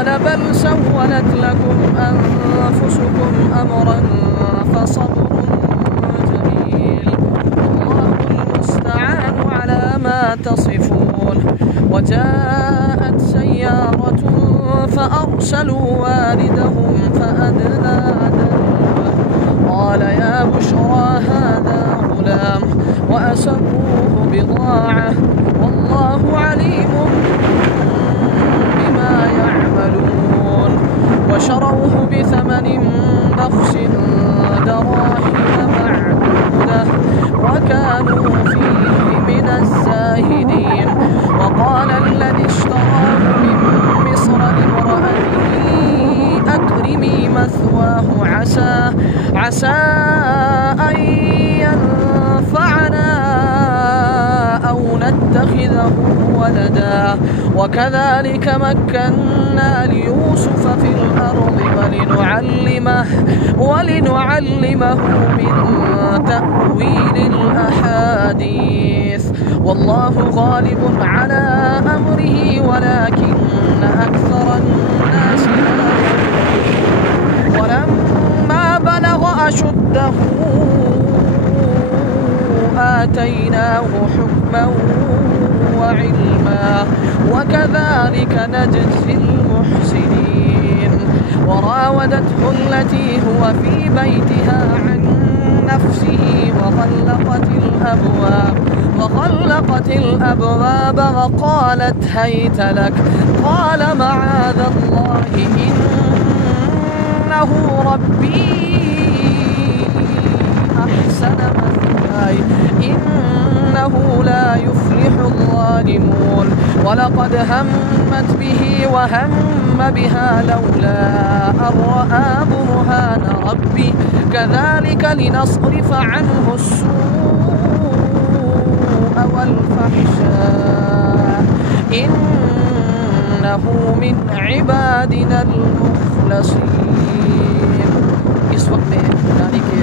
قال بل سولت لكم أنفسكم أمرا فصبر جميل والله المستعان على ما تصفون. وجاءت سيارة فأرسلوا واردهم فأدلى دلوه قال يا بشرى هذا غلام وأسروه بضاعة والله عليم بما يعملون. وشروه بثمن بخس دراهم معدودة وكانوا فيه من الزاهدين. وقال الذي اشتراه من مصر لامرأته أكرمي مثواه عسى أن ينفعنا أو نتخذه ولدا وكذلك مكنا ليوسف في الأرض ولنعلمه من تأويل الأحاديث والله غالب على أمره ولكن أكثر الناس لا يعلمون. ولما بلغ أشده آتيناه حكما وعلما وكذلك نجزي المحسنين. وراودته التي هو في بيتها عن نفسه وغلقت الأبواب وقالت هيت لك قال معاذ الله إنه ربي أحسن مثواي إنه لا يفلح الظالمون. ولقد همت به وهم بها لولا أن رأى برهان ربي كذلك لنصرف عنه السوء والفحشاء إنه من عبادنا المخلصين. इस वक्त में गडानी के